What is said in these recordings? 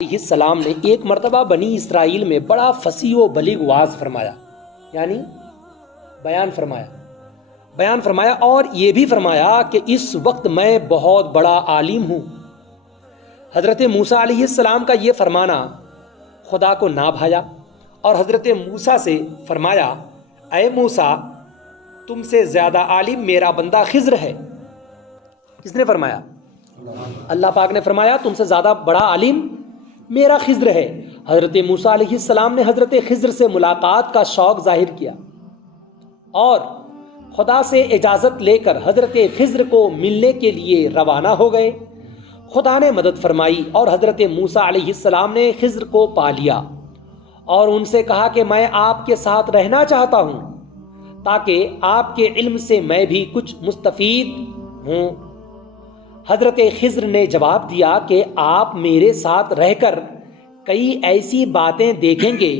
सलाम ने एक मर्तबा बनी इसराइल में बड़ा फसी व बलीग वाज फरमाया, यानी बयान फरमाया और ये भी फरमाया कि इस वक्त मैं बहुत बड़ा आलिम हूँ। हज़रत मूसा अलैहिस्सलाम का ये फरमाना खुदा को ना भाया और हज़रत मूसा से फरमाया, ऐ मूसा, तुमसे ज़्यादा आलिम मेरा बंदा खिज़्र है। किसने फरमाया? अल्लाह पाक ने फरमाया तुमसे ज़्यादा बड़ा आलिम मेरा खिज़्र है। हज़रत मूसा अलैहिस्सलाम ने हज़रत खिज़्र से मुलाकात का शौक़ ज़ाहिर किया और खुदा से इजाज़त लेकर हज़रत खिज़्र को मिलने के लिए रवाना हो गए। खुदा ने मदद फरमाई और हज़रत मूसा अलैहिस्सलाम ने खिज़्र को पा लिया और उनसे कहा कि मैं आपके साथ रहना चाहता हूँ ताकि आपके इल्म से मैं भी कुछ मुस्तफ़ीद हूँ। हज़रत खिज़्र ने जवाब दिया कि आप मेरे साथ रहकर कई ऐसी बातें देखेंगे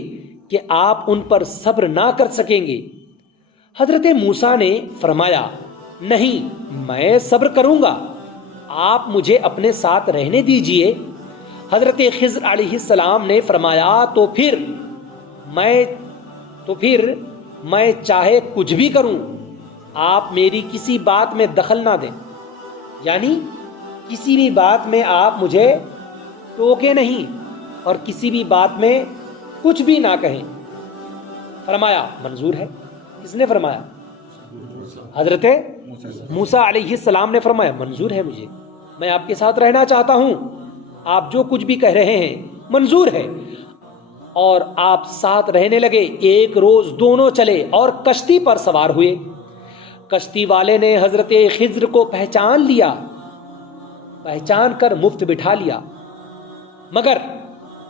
कि आप उन पर सब्र ना कर सकेंगे। हज़रत मूसा ने फरमाया, नहीं, मैं सब्र करूँगा, आप मुझे अपने साथ रहने दीजिए। हज़रत खिज़्र अलैहिस्सलाम ने फरमाया तो फिर मैं चाहे कुछ भी करूँ, आप मेरी किसी बात में दखल ना दें, यानी किसी भी बात में आप मुझे टोके नहीं और किसी भी बात में कुछ भी ना कहें। फरमाया मंजूर है। किसने फरमाया? हज़रत मूसा अलैहिस्सलाम ने फरमाया मंजूर है, मुझे, मैं आपके साथ रहना चाहता हूँ, आप जो कुछ भी कह रहे हैं मंजूर है। और आप साथ रहने लगे। एक रोज़ दोनों चले और कश्ती पर सवार हुए। कश्ती वाले ने हज़रत खिज़्र को पहचान कर मुफ्त बिठा लिया, मगर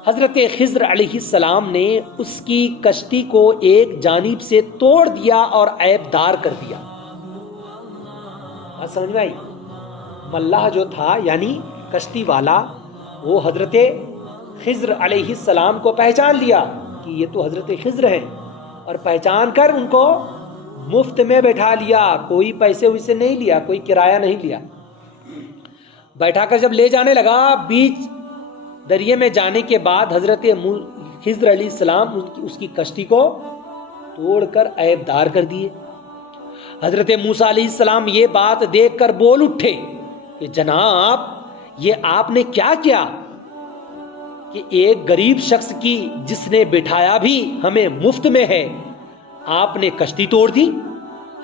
हज़रत खिज़्र अलैहिस्सलाम ने उसकी कश्ती को एक जानिब से तोड़ दिया और ऐबदार कर दिया। समझ में आई? मल्लाह जो था यानी कश्ती वाला, वो हज़रत खिज़्र अलैहिस्सलाम को पहचान लिया कि ये तो हज़रत खिज़्र हैं और पहचान कर उनको मुफ्त में बैठा लिया। कोई पैसे वैसे नहीं लिया, कोई किराया नहीं लिया। बैठाकर जब ले जाने लगा, बीच दरिया में जाने के बाद हज़रत खिज़्र अलैहिस्सलाम उसकी कश्ती को तोड़कर ऐबदार कर दिए। हज़रत मूसा अलैहिस्सलाम ये बात देखकर बोल उठे कि जनाब, ये आपने क्या किया कि एक गरीब शख्स की जिसने बिठाया भी हमें मुफ्त में है, आपने कश्ती तोड़ दी।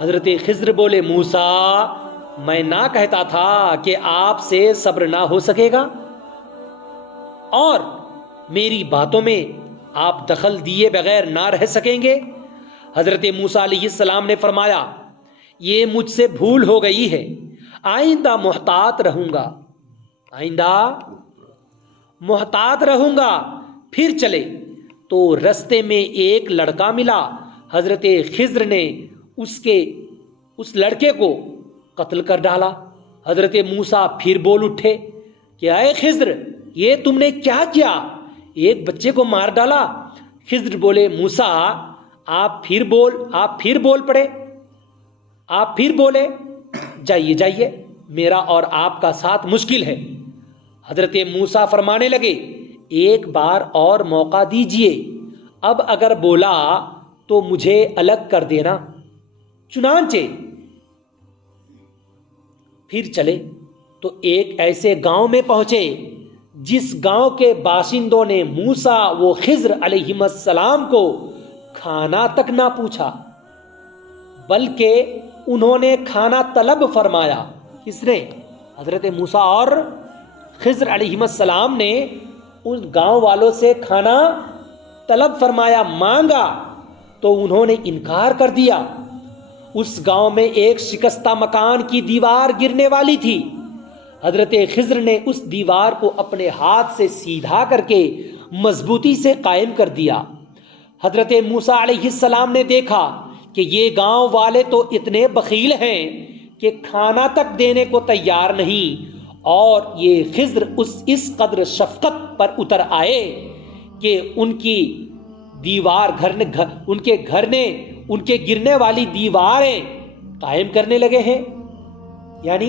हज़रत खिज़्र बोले, मूसा, मैं ना कहता था कि आपसे सब्र ना हो सकेगा और मेरी बातों में आप दखल दिए बगैर ना रह सकेंगे। हज़रत मूसा अलैहिस्सलाम ने फरमाया, ये मुझसे भूल हो गई है, आइंदा मोहतात रहूँगा। फिर चले तो रास्ते में एक लड़का मिला। हज़रत खिज़्र ने उस लड़के को कत्ल कर डाला। हज़रत मूसा फिर बोल उठे कि ऐ खिज़्र, ये तुमने क्या किया? एक बच्चे को मार डाला। खिज़्र बोले, मूसा, आप फिर बोले, जाइए, मेरा और आपका साथ मुश्किल है। हज़रत मूसा फरमाने लगे, एक बार और मौका दीजिए, अब अगर बोला तो मुझे अलग कर देना। चुनांचे फिर चले तो एक ऐसे गांव में पहुंचे जिस गांव के बाशिंदों ने मूसा व खिज़्र अलैहिस्सलाम को खाना तक ना पूछा, बल्कि उन्होंने खाना तलब फरमाया। किसने? हज़रत मूसा और खिज़्र अलैहिस्सलाम ने उन गांव वालों से खाना तलब फरमाया, मांगा तो उन्होंने इनकार कर दिया। उस गांव में एक शिकस्ता मकान की दीवार गिरने वाली थी। हज़रत खिज़्र ने उस दीवार को अपने हाथ से सीधा करके मजबूती से कायम कर दिया। हज़रत मूसा अलैहिस्सलाम ने देखा कि ये गांव वाले तो इतने बखील हैं कि खाना तक देने को तैयार नहीं, और ये खिज़्र इस कदर शफ़क़त पर उतर आए कि उनके गिरने वाली दीवारें कायम करने लगे हैं। यानी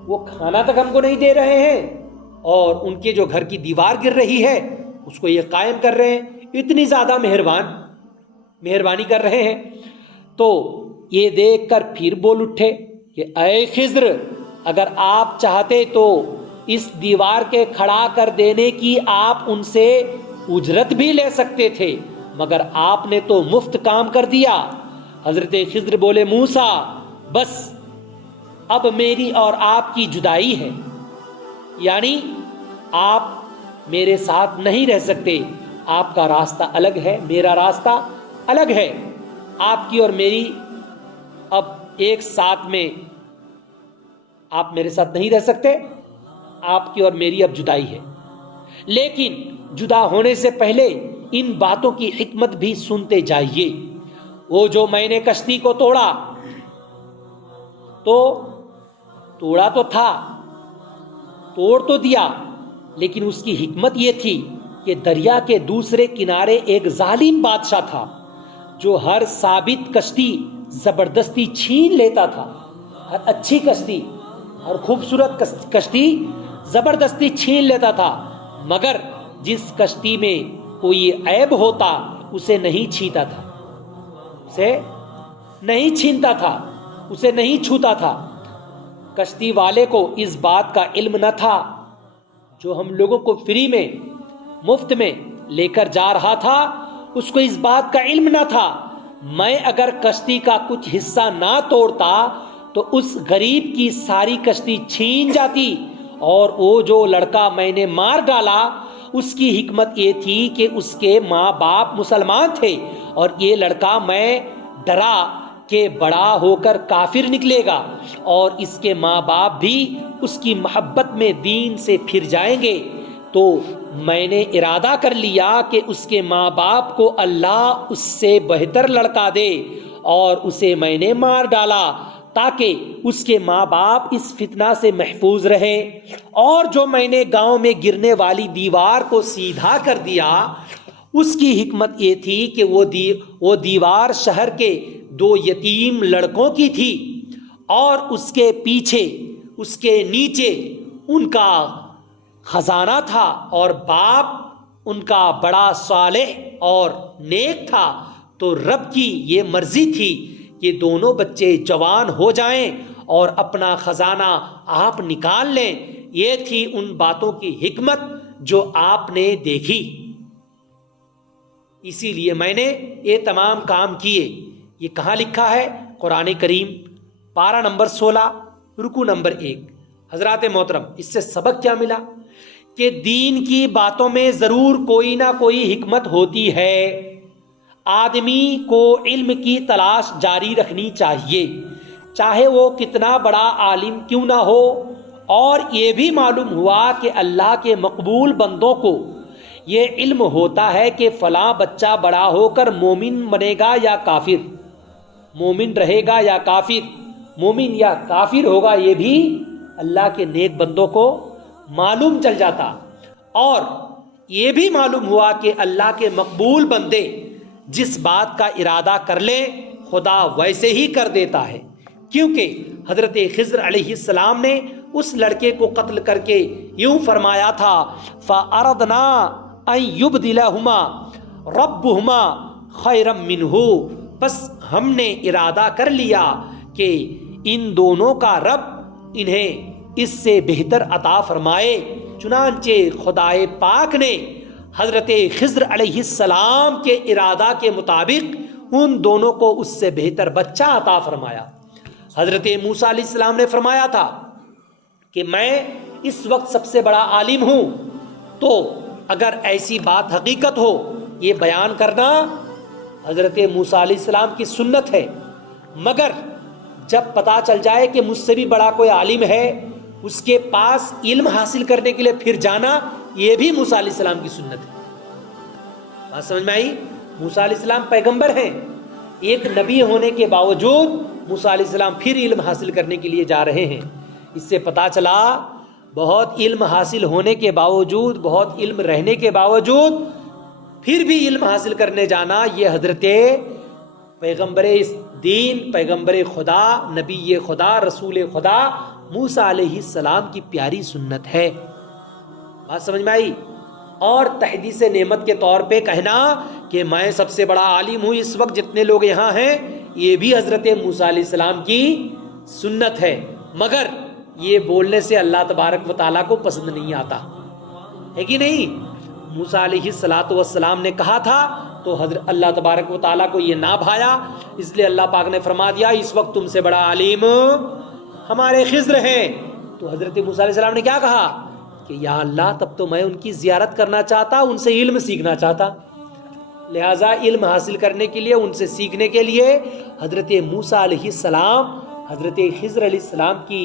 वो खाना तक हमको नहीं दे रहे हैं, और उनके जो घर की दीवार गिर रही है उसको ये कायम कर रहे हैं। इतनी ज़्यादा मेहरबानी कर रहे हैं। तो ये देखकर फिर बोल उठे कि ऐ खिज्र, अगर आप चाहते तो इस दीवार के खड़ा कर देने की आप उनसे उजरत भी ले सकते थे, मगर आपने तो मुफ्त काम कर दिया। हजरत खिज्र बोले, मूसा बस अब मेरी और आपकी जुदाई है, यानी आप मेरे साथ नहीं रह सकते। आपका रास्ता अलग है, मेरा रास्ता अलग है। आपकी और मेरी अब एक साथ में आप मेरे साथ नहीं रह सकते। आपकी और मेरी अब जुदाई है। लेकिन जुदा होने से पहले इन बातों की हिकमत भी सुनते जाइए। वो जो मैंने कश्ती को तोड़ा तो था, तोड़ तो दिया, लेकिन उसकी हिकमत यह थी कि दरिया के दूसरे किनारे एक जालिम बादशाह था जो हर साबित कश्ती जबरदस्ती छीन लेता था। हर अच्छी कश्ती, हर खूबसूरत कश्ती जबरदस्ती छीन लेता था, मगर जिस कश्ती में कोई ऐब होता उसे नहीं छीनता था, उसे नहीं छीनता था, उसे नहीं छूता था। कश्ती वाले को इस बात का इल्म न था, जो हम लोगों को फ्री में, मुफ्त में लेकर जा रहा था, उसको इस बात का इल्म न था। मैं अगर कश्ती का कुछ हिस्सा ना तोड़ता तो उस गरीब की सारी कश्ती छीन जाती। और वो जो लड़का मैंने मार डाला उसकी हिकमत ये थी कि उसके माँ बाप मुसलमान थे, और ये लड़का मैं डरा कि बड़ा होकर काफिर निकलेगा और इसके माँ बाप भी उसकी मोहब्बत में दीन से फिर जाएंगे। तो मैंने इरादा कर लिया कि उसके माँ बाप को अल्लाह उससे बेहतर लड़का दे, और उसे मैंने मार डाला ताकि उसके माँ बाप इस फितना से महफूज रहे। और जो मैंने गांव में गिरने वाली दीवार को सीधा कर दिया, उसकी हिकमत ये थी कि वो दीवार शहर के 2 यतीम लड़कों की थी, और उसके पीछे, उसके नीचे उनका खजाना था, और बाप उनका बड़ा सालेह और नेक था। तो रब की ये मर्जी थी कि दोनों बच्चे जवान हो जाएं और अपना खजाना आप निकाल लें। ये थी उन बातों की हिकमत जो आपने देखी, इसीलिए मैंने ये तमाम काम किए। ये कहाँ लिखा है? कुरान करीम पारा नंबर 16 रुकू नंबर 1। हजरात मोहतरम, इससे सबक क्या मिला कि दीन की बातों में ज़रूर कोई ना कोई हिकमत होती है। आदमी को इल्म की तलाश जारी रखनी चाहिए, चाहे वो कितना बड़ा आलिम क्यों ना हो। और ये भी मालूम हुआ कि अल्लाह के मकबूल बंदों को ये इल्म होता है कि फ़लाँ बच्चा बड़ा होकर मोमिन बनेगा या काफिर, मोमिन रहेगा या काफिर, मोमिन या काफिर होगा, ये भी अल्लाह के नेक बंदों को मालूम चल जाता। और ये भी मालूम हुआ कि अल्लाह के मकबूल बंदे जिस बात का इरादा कर ले खुदा वैसे ही कर देता है, क्योंकि हजरत खिज़्र अलैहिस्सलाम ने उस लड़के को कत्ल करके यूं फरमाया था, फ़अरदना अन युबदिलहुमा रब्बुहुमा खैरम मिन्हु, बस हमने इरादा कर लिया कि इन दोनों का रब इन्हें इससे बेहतर अता फरमाए। चुनांचे खुदाए पाक ने हजरत खिज़्र अलैहिस्सलाम के इरादा के मुताबिक उन दोनों को उससे बेहतर बच्चा अता फरमाया। हजरत मूसा अलैहिस्सलाम ने फरमाया था कि मैं इस वक्त सबसे बड़ा आलिम हूँ, तो अगर ऐसी बात हकीकत हो ये बयान करना हजरत मूसा अलैहिस्सलाम की सुन्नत है, मगर जब पता चल जाए कि मुझसे भी बड़ा कोई आलिम है उसके पास इल्म हासिल करने के लिए फिर जाना, ये भी मूसा अलैहिस्सलाम की सुन्नत है। बात समझ में आई? मूसा अलैहिस्सलाम पैगंबर हैं, एक नबी होने के बावजूद मूसा अलैहिस्सलाम फिर इल्म हासिल करने के लिए जा रहे हैं। इससे पता चला बहुत इल्म हासिल होने के बावजूद, बहुत इल्म रहने के बावजूद फिर भी इल्म हासिल करने जाना, ये हजरत पैगंबर दीन, पैगंबर खुदा, नबी खुदा, रसूल खुदा मूसा अलैहिस्सलाम की प्यारी सुन्नत है। बात समझ में आई। और तहदीस नेमत के तौर पे कहना कि मैं सबसे बड़ा आलिम हूँ इस वक्त जितने लोग यहाँ हैं, ये भी हजरत मूसा अलैहिस्सलाम की सुन्नत है, मगर ये बोलने से अल्लाह तबारक व तआला को पसंद नहीं आता है कि नहीं। मूसा अलैहिस्सलाम ने कहा था तो हजरत अल्लाह तबारक व तआला को ये ना भाया, इसलिए अल्लाह पाक ने फरमा दिया इस वक्त तुमसे बड़ा आलिम हमारे खिज़्र हैं। तो हजरत मूसा अलैहिस्सलाम ने क्या कहा कि या अल्लाह, तब तो मैं उनकी ज़ियारत करना चाहता, उनसे इल्म सीखना चाहता। लिहाजा इल्म हासिल करने के लिए, उनसे सीखने के लिए हजरत मूसा अलैहिस्सलाम हजरत खिज़्र अलैहिस्सलाम की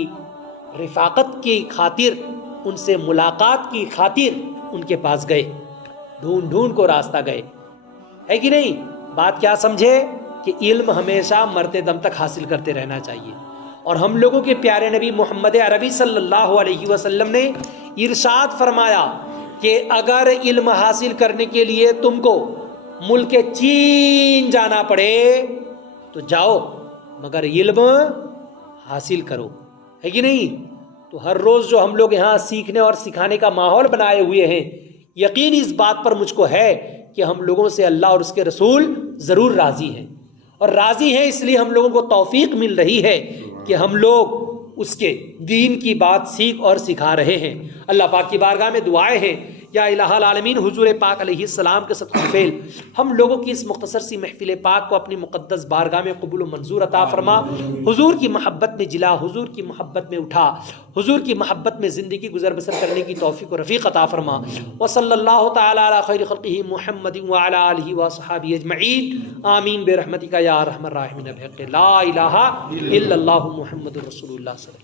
रिफ़ाक़त की खातिर, उनसे मुलाकात की खातिर उनके पास गए, ढूंढ ढूंढ को रास्ता गए, है कि नहीं। बात क्या समझे कि इल्म हमेशा मरते दम तक हासिल करते रहना चाहिए। और हम लोगों के प्यारे नबी मोहम्मद अरबी सल्लल्लाहु अलैहि वसल्लम ने इरशाद फरमाया कि अगर इल्म हासिल करने के लिए तुमको मुल्क चीन जाना पड़े तो जाओ, मगर इल्म हासिल करो, है कि नहीं। तो हर रोज़ जो हम लोग यहाँ सीखने और सिखाने का माहौल बनाए हुए हैं, यकीन इस बात पर मुझको है कि हम लोगों से अल्लाह और उसके रसूल ज़रूर राज़ी हैं, और राज़ी हैं इसलिए हम लोगों को तौफीक मिल रही है कि हम लोग उसके दीन की बात सीख और सिखा रहे हैं। अल्लाह पाक की बारगाह में दुआएं हैं, या इलाहुल आलमीन हुजूर पाक अलैहिस्सलाम के सदक़े फ़ेल हम लोगों की इस मुख्तसर सी महफिल पाक को अपनी मुक़द्दस बारगाह में कबूल मंजूर अता फरमा। हुजूर की मोहब्बत में जिला, हुजूर की मोहब्बत में उठा, हुजूर की मोहब्बत में ज़िंदगी गुजर बसर करने की तौफ़ीक़ और रफ़ीक़ अता फरमा। व सल्लल्लाहु तआला अला खैरि खल्क़िही मुहम्मदिन व अला आलिहि व अस्हाबिही अजमईन आमीन बिरहमतिका या अरहमर राहिमीन। ला इलाहा इल्लल्लाहु मुहम्मदुर रसूलुल्लाह।